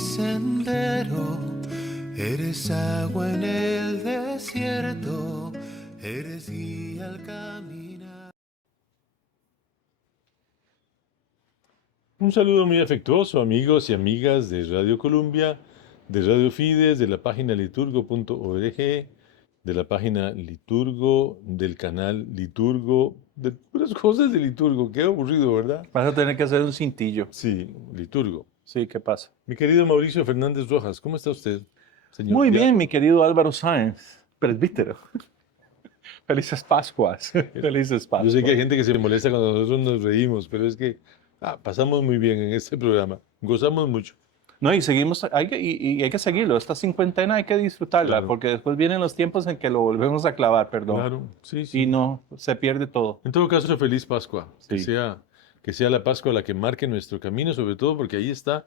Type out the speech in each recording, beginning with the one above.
sendero, eres agua en el desierto, eres guía al caminar. Un saludo muy afectuoso, amigos y amigas de Radio Columbia, de Radio Fides, de la página liturgo.org, de la página Liturgo, del canal Liturgo, de puras cosas de Liturgo. Qué aburrido, ¿verdad? Vas a tener que hacer un cintillo. Sí, Liturgo. Sí, ¿qué pasa? Mi querido Mauricio Fernández Rojas, ¿cómo está usted, señor? Muy bien, diácono? mi querido Álvaro Sáenz, presbítero. Felices Pascuas. Felices Pascuas. Yo sé que hay gente que se molesta cuando nosotros nos reímos, pero es que pasamos muy bien en este programa. Gozamos mucho. No, y seguimos, hay que seguirlo. Esta cincuentena hay que disfrutarla, Claro. porque después vienen los tiempos en que lo volvemos a clavar, perdón. Claro, sí, sí. Y no, se pierde todo. En todo caso, feliz Pascua. Sí. Que sea la Pascua la que marque nuestro camino, sobre todo porque ahí está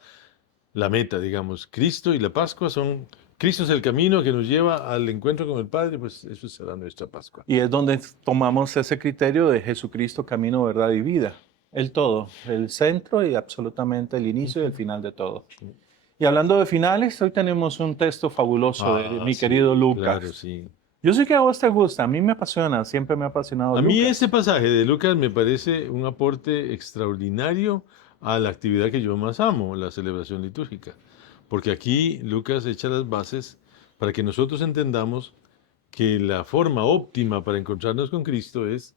la meta, digamos. Cristo y la Pascua son... Cristo es el camino que nos lleva al encuentro con el Padre, pues eso será nuestra Pascua. Y es donde tomamos ese criterio de Jesucristo, camino, verdad y vida. El todo, el centro y absolutamente el inicio y el final de todo. Y hablando de finales, hoy tenemos un texto fabuloso de mi sí, querido Lucas. Claro, sí. Yo sé que a vos te gusta, a mí me apasiona, siempre me ha apasionado A mí Lucas. ese pasaje de Lucas me parece un aporte extraordinario a la actividad que yo más amo, la celebración litúrgica. Porque aquí Lucas echa las bases para que nosotros entendamos que la forma óptima para encontrarnos con Cristo es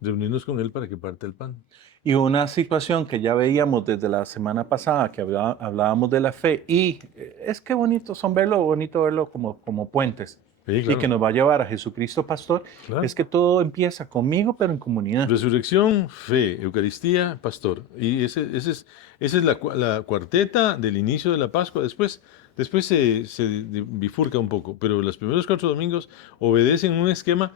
reunirnos con Él para que parte el pan. Y una situación que ya veíamos desde la semana pasada, que hablábamos de la fe, y es que bonito verlo como puentes. Sí, Y claro. que nos va a llevar a Jesucristo Pastor, Claro. es que todo empieza conmigo, pero en comunidad. Resurrección, fe, Eucaristía, pastor. Y esa es la cuarteta del inicio de la Pascua. Después se bifurca un poco, pero los primeros 4 domingos obedecen un esquema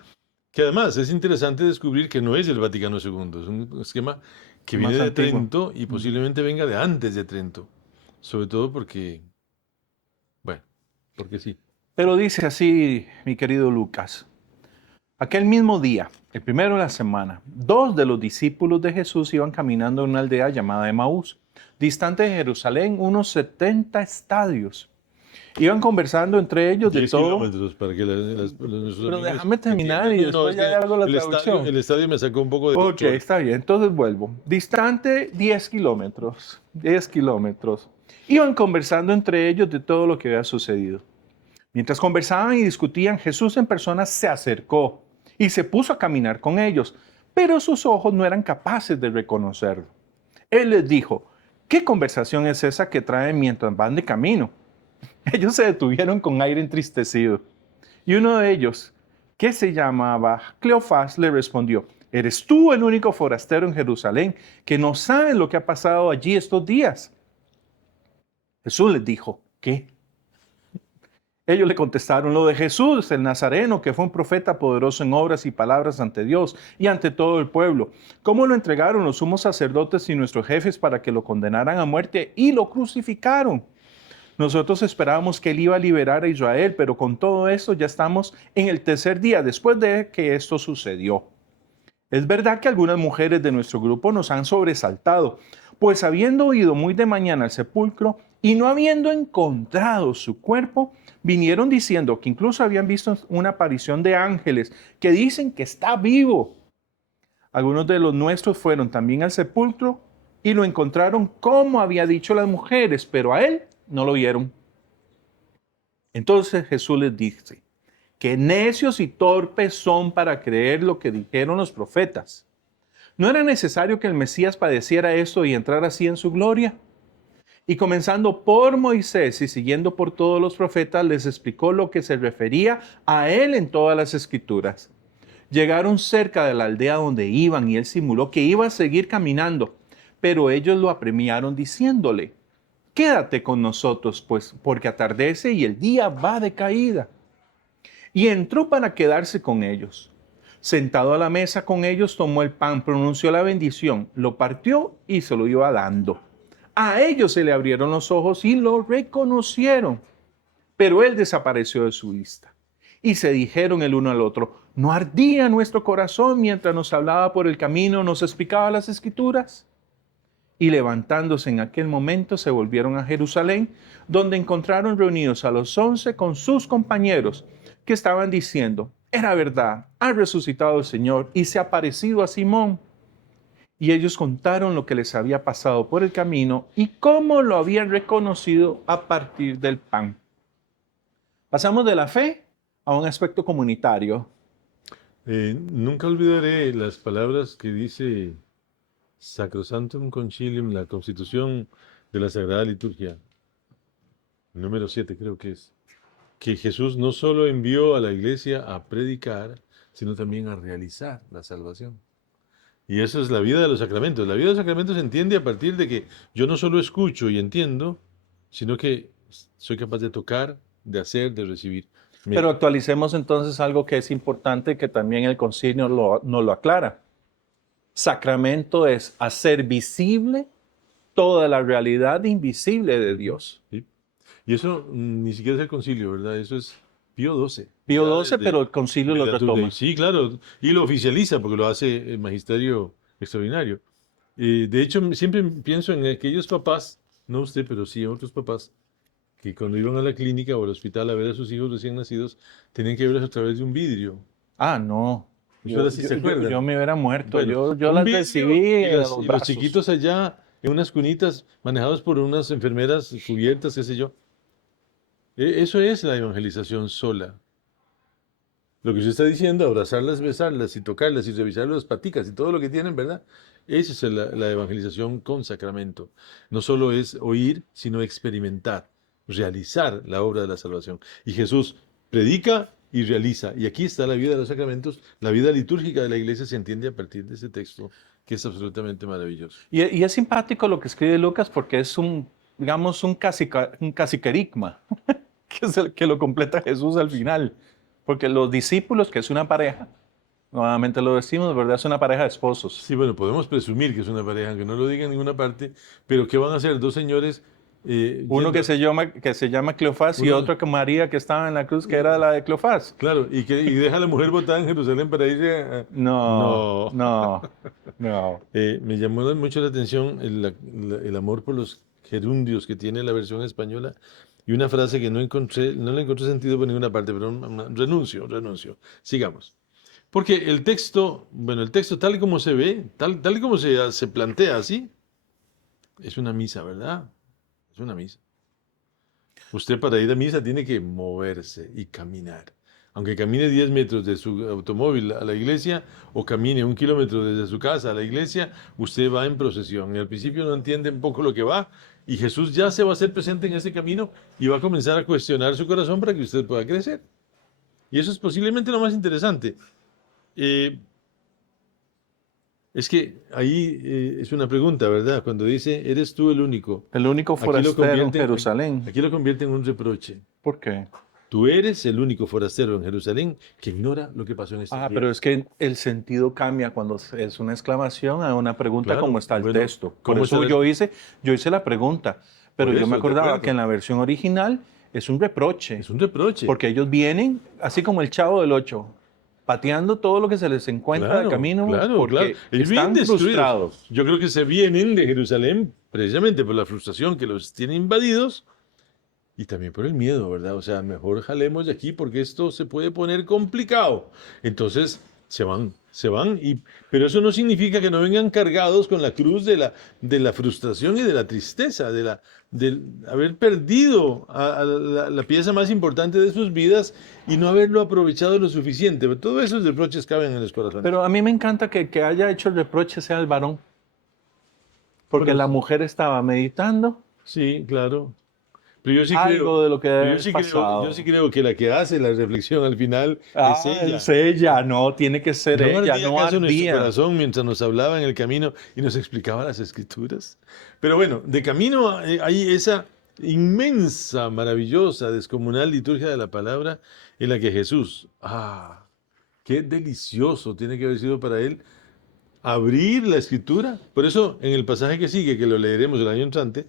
que además es interesante descubrir que no es el Vaticano II, es un esquema que Más viene de antiguo. Trento y posiblemente venga de antes de Trento. Sobre todo porque, bueno, porque sí. Pero dice así, mi querido Lucas, aquel mismo día, el primero de la semana, 2 de los discípulos de Jesús iban caminando en una aldea llamada Emaús, distante de Jerusalén, unos 70 estadios. Iban conversando entre ellos de 10 todo. kilómetros para que nuestros Pero amigos déjame terminar entiendan. y después es ya que hago la el traducción. el estadio me sacó un poco de Ok, control. está bien, entonces vuelvo. Distante 10 kilómetros. 10 kilómetros. Iban conversando entre ellos de todo lo que había sucedido. Mientras conversaban y discutían, Jesús en persona se acercó y se puso a caminar con ellos, pero sus ojos no eran capaces de reconocerlo. Él les dijo, ¿qué conversación es esa que traen mientras van de camino? Ellos se detuvieron con aire entristecido. Y uno de ellos, que se llamaba Cleofás, le respondió, ¿eres tú el único forastero en Jerusalén que no sabe lo que ha pasado allí estos días? Jesús les dijo, ¿qué? Ellos le contestaron, lo de Jesús, el Nazareno, que fue un profeta poderoso en obras y palabras ante Dios y ante todo el pueblo. ¿Cómo lo entregaron los sumos sacerdotes y nuestros jefes para que lo condenaran a muerte y lo crucificaron? Nosotros esperábamos que él iba a liberar a Israel, pero con todo esto ya estamos en el tercer día después de que esto sucedió. Es verdad que algunas mujeres de nuestro grupo nos han sobresaltado, pues habiendo ido muy de mañana al sepulcro y no habiendo encontrado su cuerpo, vinieron diciendo que incluso habían visto una aparición de ángeles que dicen que está vivo. Algunos de los nuestros fueron también al sepulcro y lo encontraron como había dicho las mujeres, pero a él no lo vieron. Entonces Jesús les dice, qué necios y torpes son para creer lo que dijeron los profetas. ¿No era necesario que el Mesías padeciera esto y entrara así en su gloria? Y comenzando por Moisés y siguiendo por todos los profetas, les explicó lo que se refería a él en todas las escrituras. Llegaron cerca de la aldea donde iban y él simuló que iba a seguir caminando, pero ellos lo apremiaron diciéndole, quédate con nosotros, pues, porque atardece y el día va de caída. Y entró para quedarse con ellos. Sentado a la mesa con ellos, tomó el pan, pronunció la bendición, lo partió y se lo iba dando. A ellos se le abrieron los ojos y lo reconocieron, pero él desapareció de su vista. Y se dijeron el uno al otro, ¿no ardía nuestro corazón mientras nos hablaba por el camino, nos explicaba las escrituras? Y levantándose en aquel momento se volvieron a Jerusalén, donde encontraron reunidos a los 11 con sus compañeros, que estaban diciendo: era verdad, ha resucitado el Señor y se ha aparecido a Simón. Y ellos contaron lo que les había pasado por el camino y cómo lo habían reconocido a partir del pan. Pasamos de la fe a un aspecto comunitario. Nunca olvidaré las palabras que dice Sacrosanctum Concilium, la Constitución de la Sagrada Liturgia, número 7 creo que Jesús no solo envió a la iglesia a predicar, sino también a realizar la salvación. Y eso es la vida de los sacramentos. La vida de los sacramentos se entiende a partir de que yo no solo escucho y entiendo, sino que soy capaz de tocar, de hacer, de recibir. Mira, Pero actualicemos entonces algo que es importante, que también el concilio nos lo aclara. Sacramento es hacer visible toda la realidad invisible de Dios. ¿sí? Y eso ni siquiera es el concilio, ¿verdad? Eso es Pío XII. Pío Ya XII, pero el concilio lo desde retoma. Sí, claro. Y lo oficializa porque lo hace el magisterio extraordinario. De hecho, siempre pienso en aquellos papás, no usted, pero sí otros papás, que cuando iban a la clínica o al hospital a ver a sus hijos recién nacidos, tenían que verlos a través de un vidrio. Ah, no. Eso era así, ¿se acuerdan? Yo me hubiera muerto. Bueno, yo un las vidrio recibí y en los, los y los brazos. chiquitos allá en unas cunitas manejados por unas enfermeras cubiertas, qué sé yo. Eso es la evangelización sola. Lo que usted está diciendo, abrazarlas, besarlas y tocarlas y revisar las paticas y todo lo que tienen, ¿verdad? Esa es la evangelización con sacramento. No solo es oír, sino experimentar, realizar la obra de la salvación. Y Jesús predica y realiza. Y aquí está la vida de los sacramentos. La vida litúrgica de la iglesia se entiende a partir de ese texto, que es absolutamente maravilloso. Y es simpático lo que escribe Lucas porque es digamos, un caciquerigma, que es el que lo completa Jesús al final. Porque los discípulos, que es una pareja, nuevamente lo decimos, ¿verdad? Es una pareja de esposos. Sí, bueno, podemos presumir que es una pareja, aunque no lo diga en ninguna parte, pero ¿qué van a hacer? Dos señores. Uno yendo- que se llama Cleofás y Uno- otro que María, que estaba en la cruz, que era la de Cleofás. Claro, y deja a la mujer botada en Jerusalén para irse a... No, No. no, no. Me llamó mucho la atención el amor por los gerundios que tiene la versión española y una frase que no le encontré sentido por ninguna parte, pero renuncio. Sigamos. Porque el texto, bueno, el texto tal y como se ve, tal y como se plantea así, es una misa, ¿verdad? Es una misa. Usted para ir a misa tiene que moverse y caminar. Aunque camine 10 metros de su automóvil a la iglesia o camine 1 kilómetro desde su casa a la iglesia, usted va en procesión. Y al principio no entiende un poco lo que va y Jesús ya se va a hacer presente en ese camino y va a comenzar a cuestionar su corazón para que usted pueda crecer. Y eso es posiblemente lo más interesante. Eh, es que ahí es una pregunta, ¿verdad? Cuando dice, ¿eres tú el único? El único Aquí lo forastero en convierte, Jerusalén. aquí lo convierte en un reproche. ¿Por qué? Tú eres el único forastero en Jerusalén que ignora lo que pasó en esta Ah, tierra. pero es que el sentido cambia cuando es una exclamación a una pregunta, Claro, como está el bueno, texto. Por ¿cómo eso será? yo hice la pregunta, pero Por yo eso, me de acordaba acuerdo. que en la versión original es un reproche, Es un reproche. porque ellos vienen, así como el Chavo del Ocho, pateando todo lo que se les encuentra de camino, porque Ellos están vienen destruidos. frustrados. Yo creo que se vienen de Jerusalén precisamente por la frustración que los tiene invadidos y también por el miedo, ¿verdad? O sea, mejor jalemos de aquí porque esto se puede poner complicado. Entonces se van, pero eso no significa que no vengan cargados con la cruz de la frustración y de la tristeza, del haber perdido a la pieza más importante de sus vidas y no haberlo aprovechado lo suficiente. Pero todos esos reproches caben en los corazones. Pero a mí me encanta que haya hecho el reproche sea el varón, porque Por la eso. mujer estaba meditando Sí, claro. Pero yo sí algo creo, de lo que pero debe yo haber sí pasado. yo sí creo que la que hace la reflexión al final Ah, es ella. es ella, no, tiene que ser ¿No ella, ardía no acaso nuestro ardía. corazón mientras nos hablaba en el camino y nos explicaba las escrituras? Pero bueno, de camino hay esa inmensa, maravillosa, descomunal liturgia de la palabra en la que Jesús, qué delicioso tiene que haber sido para él abrir la escritura. Por eso, en el pasaje que sigue, que lo leeremos el año entrante,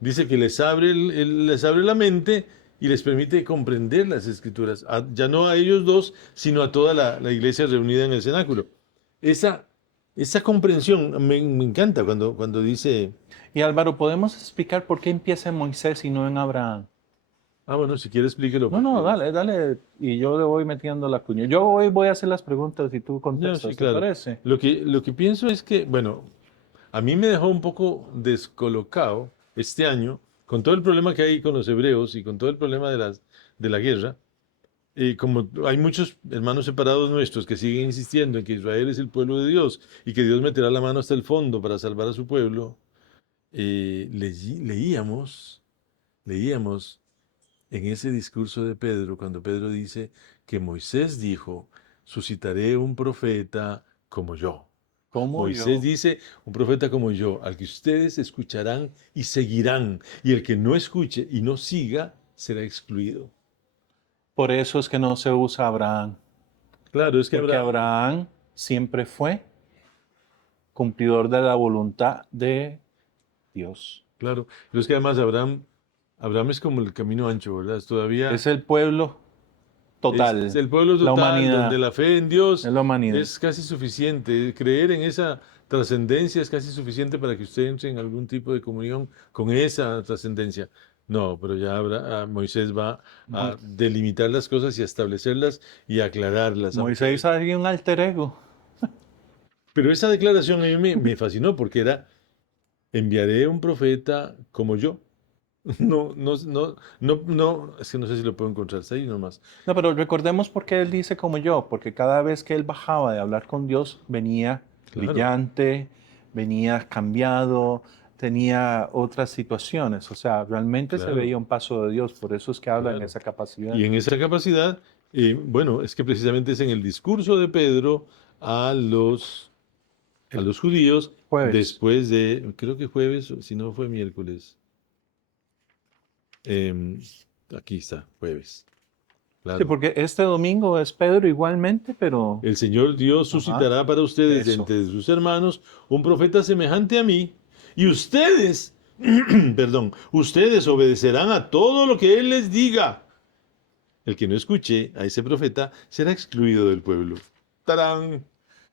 dice que les abre, les abre la mente y les permite comprender las escrituras, ya no a ellos dos, sino a toda la iglesia reunida en el cenáculo. Esa esa comprensión me encanta cuando dice, Y Álvaro, ¿podemos explicar por qué empieza en Moisés y no en Abraham? bueno, si quiere explíquelo. No, dale, y yo le voy metiendo la cuña. Yo hoy voy a hacer las preguntas y tú No, contestas, sí, ¿te claro. parece? Lo que pienso es que, bueno, a mí me dejó un poco descolocado este año con todo el problema que hay con los hebreos y con todo el problema de la guerra. Como hay muchos hermanos separados nuestros que siguen insistiendo en que Israel es el pueblo de Dios y que Dios meterá la mano hasta el fondo para salvar a su pueblo, leíamos en ese discurso de Pedro, cuando Pedro dice que Moisés dijo, suscitaré un profeta como yo. Como Moisés yo. dice, un profeta como yo, al que ustedes escucharán y seguirán, y el que no escuche y no siga será excluido. Por eso es que no se usa Abraham, Claro, es que porque habrá, Abraham siempre fue cumplidor de la voluntad de Dios. claro, pero es que además Abraham es como el camino ancho, ¿verdad? Es todavía Es el pueblo es total, el pueblo la total donde humanidad, la fe en Dios es la humanidad. es casi suficiente. Creer en esa trascendencia es casi suficiente para que usted entre en algún tipo de comunión con esa trascendencia. No, pero ya Moisés va Mo- a delimitar las cosas y a establecerlas y a aclararlas. Moisés hay un alter ego. Pero esa declaración a mí me fascinó porque era, enviaré un profeta como yo. No, es que no sé si lo puedo encontrar, está ahí nomás. No, pero recordemos por qué él dice como yo, porque cada vez que él bajaba de hablar con Dios, venía Claro, brillante, venía cambiado, tenía otras situaciones. O sea, realmente se claro, veía un paso de Dios, por eso es que habla en claro. esa capacidad. Y en esa capacidad, bueno, es que precisamente es en el discurso de Pedro a a El los judíos, jueves. después de, creo que jueves, si no fue miércoles. Em, Aquí está, jueves. Sí, Claro. porque este domingo es Pedro igualmente, pero... El Señor Dios Ajá, suscitará para ustedes de eso. entre sus hermanos un profeta semejante a mí, y ustedes, perdón, ustedes obedecerán a todo lo que Él les diga. El que no escuche a ese profeta será excluido del pueblo. ¡Tarán!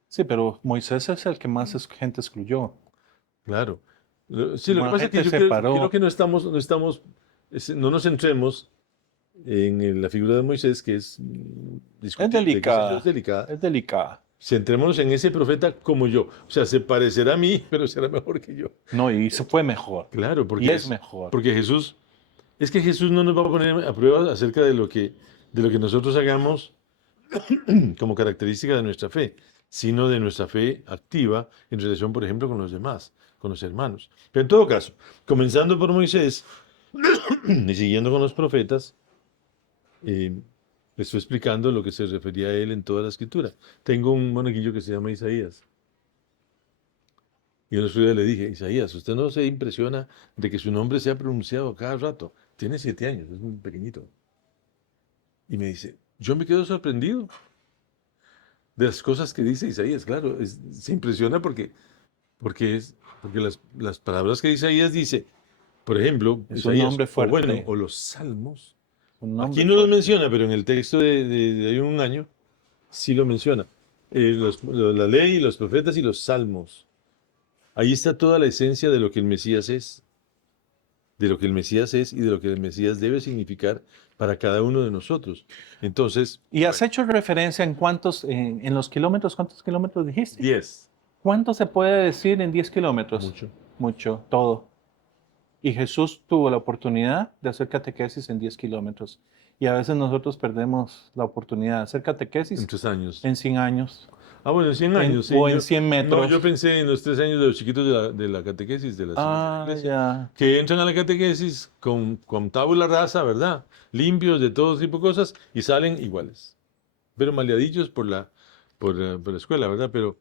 Sí, pero Moisés es el que más gente excluyó. Claro. Sí, lo que Más pasa es que gente yo creo separó. que no nos centremos en la figura de Moisés, que es Es discutible, qué sé yo, es delicada, delicada. es delicada. Centrémonos en ese profeta como yo. O sea, se parecerá a mí, pero será mejor que yo. No, y se fue mejor. Claro, Y es mejor. porque Jesús, es que Jesús no nos va a poner a prueba acerca de lo que nosotros hagamos como característica de nuestra fe, sino de nuestra fe activa en relación, por ejemplo, con los demás, con los hermanos. Pero en todo caso, comenzando por Moisés y siguiendo con los profetas, eh, le estoy explicando lo que se refería a él en toda la escritura. Tengo un monaguillo que se llama Isaías. Y el otro día le dije, Isaías, usted no se impresiona de que su nombre sea pronunciado cada rato. Tiene 7 años, es muy pequeñito. Y me dice, yo me quedo sorprendido de las cosas que dice Isaías. Claro, se impresiona porque las palabras que Isaías dice, por ejemplo, Es un Isaías, nombre o bueno, fuerte. o los salmos. Un Aquí nombre no los fuerte. menciona, pero en el texto de hay un año sí lo menciona. La ley, los profetas y los salmos. Ahí está toda la esencia de lo que el Mesías es, de lo que el Mesías es y de lo que el Mesías debe significar para cada uno de nosotros. Entonces, Y has bueno, hecho referencia en en los kilómetros, ¿cuántos kilómetros dijiste? 10, ¿Cuánto se puede decir en 10 kilómetros? mucho. Mucho, todo. Y Jesús tuvo la oportunidad de hacer catequesis en 10 kilómetros. Y a veces nosotros perdemos la oportunidad de hacer En catequesis 3 años. en 100 años Ah, bueno, en 100 años, sí. o en 100 No, yo metros. pensé en los 3 años de los chiquitos de la catequesis de de la Ah, iglesia, ya. que entran a la catequesis con tabula rasa, ¿verdad? Limpios de todo tipo de cosas y salen iguales. Pero maleadillos por la escuela, ¿verdad? Pero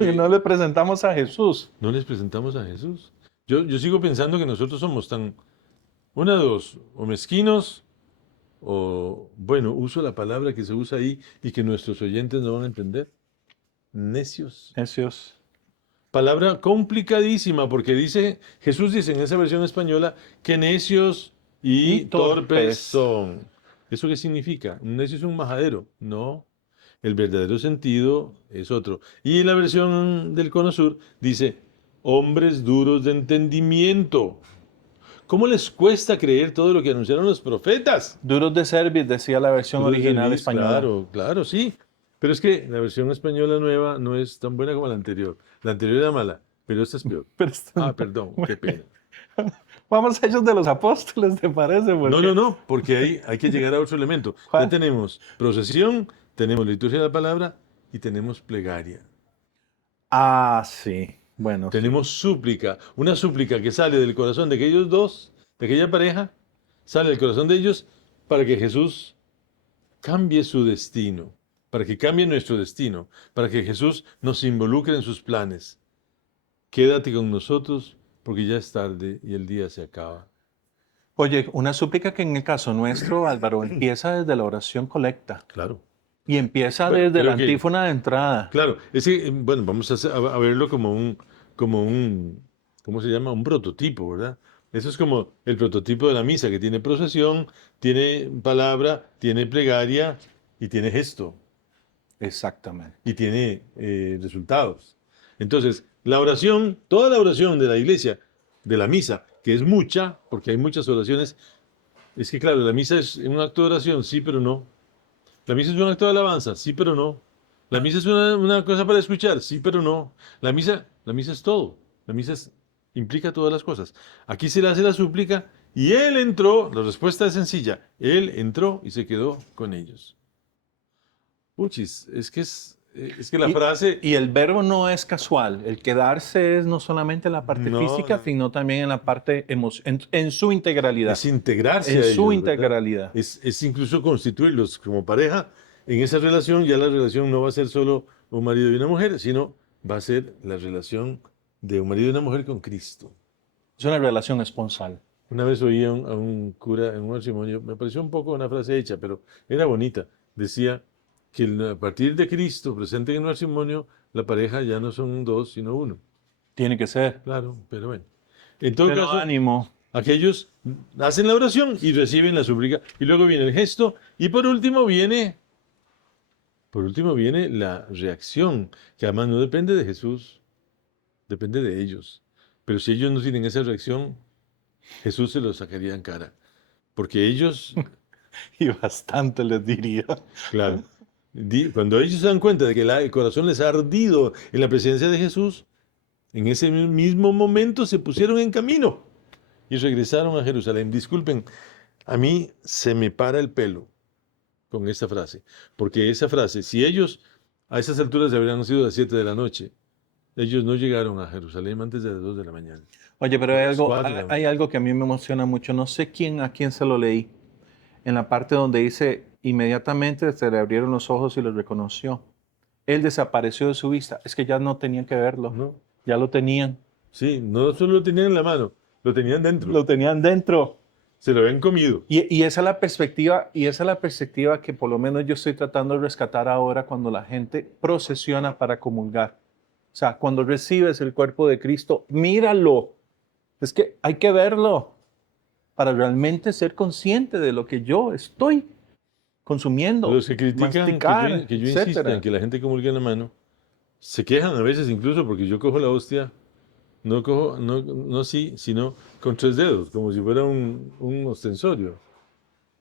Y no le presentamos a Jesús. no les presentamos a Jesús. Yo sigo pensando que nosotros somos una de dos, o mezquinos, o, bueno, uso la palabra que se usa ahí y que nuestros oyentes no van a entender. Necios. Jesús. Palabra complicadísima porque Jesús dice en esa versión española que necios Y y torpes torpes. son. ¿Eso qué significa? Un necio es un majadero. No. el verdadero sentido es otro. Y la versión del Cono Sur dice, hombres duros de entendimiento. ¿Cómo les cuesta creer todo lo que anunciaron los profetas? Duros de cerviz, decía la versión Duros de original cerviz, española. claro, claro, sí. Pero es que la versión española nueva no es tan buena como la anterior. La anterior era mala, pero esta es peor. Pero Ah, perdón, qué pena. vamos a Hechos de los Apóstoles, ¿te parece? No, porque hay que llegar a otro elemento. Ya ¿Cuál? tenemos procesión, tenemos liturgia de la palabra y tenemos plegaria. Ah, sí. Bueno, sí. Tenemos súplica, una súplica que sale del corazón de aquellos dos, de aquella pareja, sale del corazón de ellos para que Jesús cambie su destino, para que cambie nuestro destino, para que Jesús nos involucre en sus planes. Quédate con nosotros porque ya es tarde y el día se acaba. Oye, una súplica que en el caso nuestro, Álvaro, empieza desde la oración colecta Claro. y empieza Bueno, desde la creo que, antífona de entrada. claro, bueno, vamos a verlo como un, ¿cómo se llama? Un prototipo, ¿verdad? Eso es como el prototipo de la misa, que tiene procesión, tiene palabra, tiene plegaria y tiene gesto. Exactamente. Y tiene resultados. Entonces, la oración, toda la oración de la iglesia, de la misa, que es mucha, porque hay muchas oraciones, es que claro, la misa es un acto de oración, sí, pero no. La misa es un acto de alabanza, sí, pero no. La misa es una cosa para escuchar, sí, pero no. La misa es todo. Implica todas las cosas. Aquí se le hace la súplica y él entró, la respuesta es sencilla, él entró y se quedó con ellos. Puchis, es que la Y, frase, y el verbo no es casual. El quedarse es no solamente en la parte no, física, sino también en la parte en su integralidad. es integrarse En a su ellos, ¿verdad? integralidad. Es incluso constituirlos como pareja. En esa relación ya la relación no va a ser solo un marido y una mujer, sino va a ser la relación de un marido y una mujer con Cristo. Es una relación esponsal. Una vez oí a un cura en un matrimonio, me pareció un poco una frase hecha, pero era bonita. Decía que a partir de Cristo presente en el matrimonio, la pareja ya no son dos, sino uno. Tiene que ser. Claro, pero bueno. En todo Pero caso, ánimo. aquellos hacen la oración y reciben la súplica. Y luego viene el gesto. Y por último viene la reacción, que además no depende de Jesús, depende de ellos. Pero si ellos no tienen esa reacción, Jesús se los sacaría en cara. Porque ellos, Y bastante les diría. claro, cuando ellos se dan cuenta de que el corazón les ha ardido en la presencia de Jesús, en ese mismo momento se pusieron en camino y regresaron a Jerusalén. Disculpen, a mí se me para el pelo con esta frase, porque esa frase, si ellos a esas alturas habrían sido las 7 de la noche, ellos no llegaron a Jerusalén antes de las 2 de la mañana. Oye, pero hay Las algo, 4 de la hay mañana. algo que a mí me emociona mucho. No sé a quién se lo leí. En la parte donde dice, inmediatamente se le abrieron los ojos y lo reconoció. Él desapareció de su vista. Es que ya no tenían que verlo. ¿No? Ya lo tenían. Sí, no solo lo tenían en la mano, lo tenían dentro. Lo tenían dentro. Se lo habían comido. Y esa es la perspectiva, que por lo menos yo estoy tratando de rescatar ahora cuando la gente procesiona para comulgar. O sea, cuando recibes el cuerpo de Cristo, míralo. Es que hay que verlo para realmente ser consciente de lo que yo estoy consumiendo, Los que critican masticar, que yo insista en etcétera. que la gente comulgue en la mano, se quejan a veces incluso porque yo cojo la hostia, no cojo, no sí, sino con 3 dedos, como si fuera un ostensorio.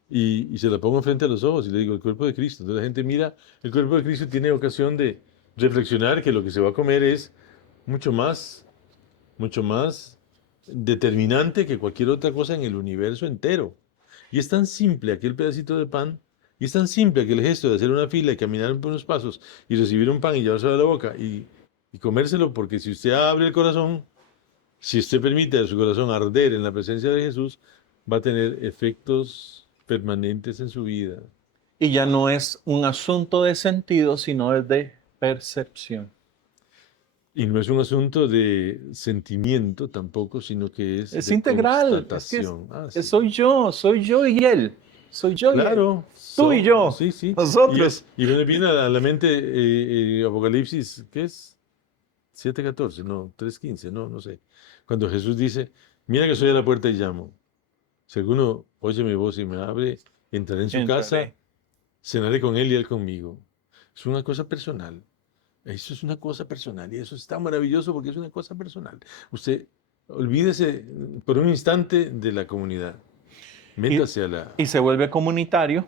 Y se la pongo frente a los ojos y le digo, el cuerpo de Cristo. Entonces la gente mira, el cuerpo de Cristo tiene ocasión de reflexionar que lo que se va a comer es mucho más determinante que cualquier otra cosa en el universo entero. Y es tan simple aquel pedacito de pan, y es tan simple aquel gesto de hacer una fila y caminar por unos pasos y recibir un pan y llevárselo a la boca y comérselo, porque si usted abre el corazón, si usted permite a su corazón arder en la presencia de Jesús, va a tener efectos permanentes en su vida. Y ya no es un asunto de sentido, sino es de percepción. Y no es un asunto de sentimiento tampoco, sino que es Es de integral. Es que constatación. Sí. soy yo y él. Soy yo y él. Claro. Tú y yo. Sí, sí. Nosotros. Y me viene a la mente Apocalipsis, ¿qué es? 7:14, no, 3:15, no sé. Cuando Jesús dice, mira que soy a la puerta y llamo. Si alguno oye mi voz y me abre, entraré en su casa, Entraré. cenaré con él y él conmigo. Es una cosa personal. Eso es una cosa personal y eso está maravilloso porque es una cosa personal. Usted olvídese por un instante de la comunidad. Métase a la... Y se vuelve comunitario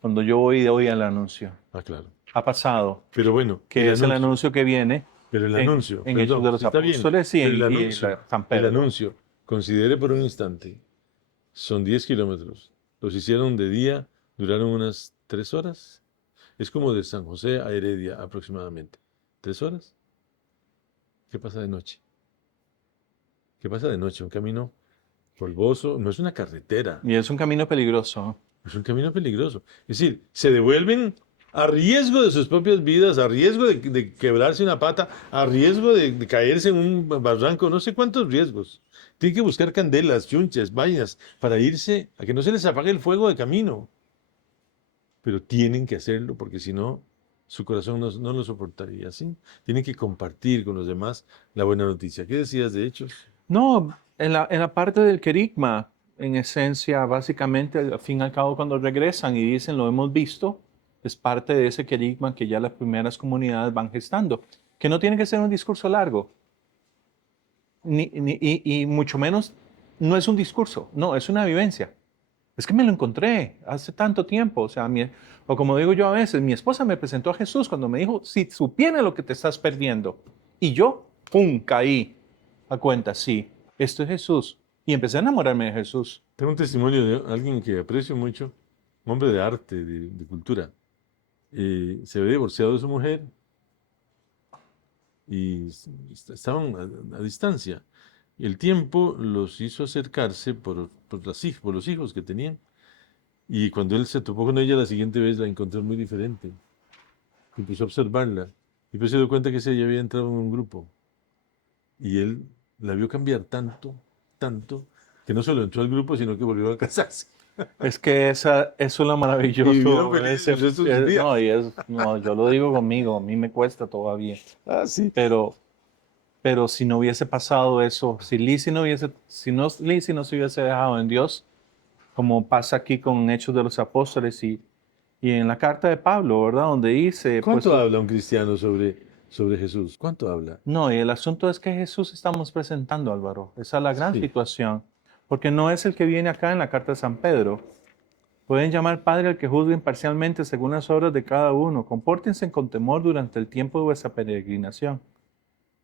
cuando yo voy y doy el anuncio. Ah, claro. Ha pasado, Pero bueno, que es el anuncio que viene pero el anuncio, en Hechos de los está bien, Apóstoles y pero en San el Pedro. anuncio, considere por un instante, son 10 kilómetros. Los hicieron de día, duraron unas 3 horas. Es como de San José a Heredia aproximadamente. 3 horas. ¿Qué pasa de noche? ¿Qué pasa de noche? Un camino polvoso, no es una carretera, Y es un camino peligroso. es un camino peligroso. Es decir, se devuelven a riesgo de sus propias vidas, a riesgo de quebrarse una pata, a riesgo de caerse en un barranco, no sé cuántos riesgos. Tienen que buscar candelas, chunches, vainas, para irse a que no se les apague el fuego de camino. Pero tienen que hacerlo porque si no, su corazón no lo soportaría, ¿sí? Tienen que compartir con los demás la buena noticia. ¿Qué decías de Hechos? No, en la parte del querigma, en esencia, básicamente, al fin y al cabo, cuando regresan y dicen, lo hemos visto, es parte de ese querigma que ya las primeras comunidades van gestando, que no tiene que ser un discurso largo, y mucho menos no es un discurso, no, es una vivencia. Es que me lo encontré hace tanto tiempo, o sea, o como digo yo a veces, mi esposa me presentó a Jesús cuando me dijo, si supiera lo que te estás perdiendo, y yo, ¡pum!, caí a cuenta, sí, esto es Jesús, y empecé a enamorarme de Jesús. Tengo un testimonio de alguien que aprecio mucho, un hombre de arte, de cultura. Se había divorciado de su mujer y estaban a distancia. Y el tiempo los hizo acercarse por los hijos que tenían. Y cuando él se topó con ella la siguiente vez, la encontró muy diferente. Empezó a observarla. Y pues se dio cuenta que ella había entrado en un grupo. Y él la vio cambiar tanto, tanto, que no solo entró al grupo, sino que volvió a casarse. Es que eso es lo maravilloso. Y vivieron felices el resto de sus días. No, yo lo digo conmigo, a mí me cuesta todavía. Ah, sí. Pero si no hubiese pasado eso, si Lizzie no se hubiese dejado en Dios, como pasa aquí con Hechos de los Apóstoles y en la carta de Pablo, ¿verdad? Donde dice... ¿Cuánto habla un cristiano sobre Jesús? ¿Cuánto habla? No, y el asunto es que Jesús estamos presentando, Álvaro. Esa es la gran Sí. situación. Porque no es el que viene acá en la carta de San Pedro. Pueden llamar Padre al que juzgue imparcialmente según las obras de cada uno. Compórtense con temor durante el tiempo de vuestra peregrinación.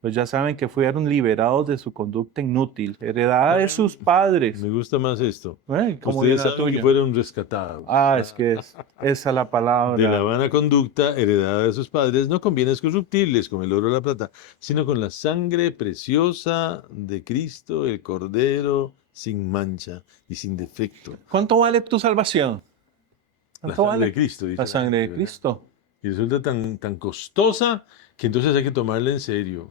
Pues ya saben que fueron liberados de su conducta inútil, heredada de sus padres. Me gusta más esto. Como Ustedes la saben tuya. que fueron rescatados. Es que esa es la palabra. De la vana conducta heredada de sus padres, no con bienes corruptibles, con el oro o la plata, sino con la sangre preciosa de Cristo, el Cordero, sin mancha y sin defecto. ¿Cuánto vale tu salvación? La ¿Cuánto sangre vale? de Cristo, dice La sangre de ¿verdad? Cristo. Y resulta tan costosa que entonces hay que tomarla en serio.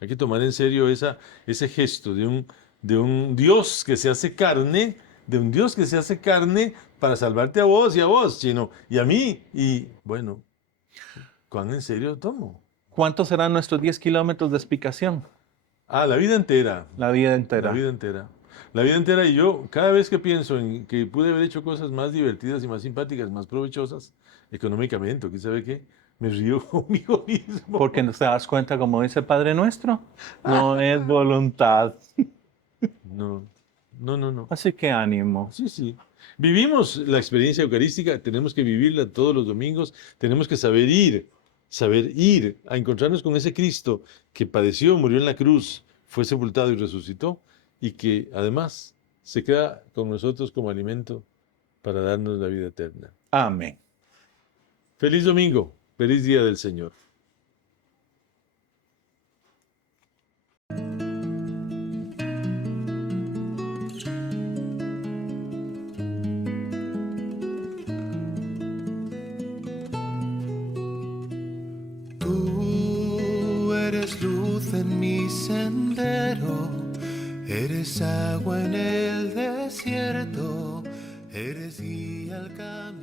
Hay que tomar en serio ese gesto de un Dios que se hace carne, de un Dios que se hace carne para salvarte a vos, chino, y a mí. Y bueno, ¿cuán en serio tomo? ¿Cuántos serán nuestros 10 kilómetros de explicación? La vida entera. La vida entera. La vida entera. La vida entera, y yo cada vez que pienso en que pude haber hecho cosas más divertidas y más simpáticas, más provechosas, económicamente, o quién sabe qué, me río conmigo mismo. Porque no te das cuenta, como dice el Padre Nuestro, no es voluntad. No. Así que ánimo. Sí. Vivimos la experiencia eucarística, tenemos que vivirla todos los domingos, tenemos que saber ir a encontrarnos con ese Cristo que padeció, murió en la cruz, fue sepultado y resucitó, y que además se queda con nosotros como alimento para darnos la vida eterna. Amén. Feliz domingo, feliz día del Señor. Tú eres luz en mi sendero, eres agua en el desierto, eres guía al camino.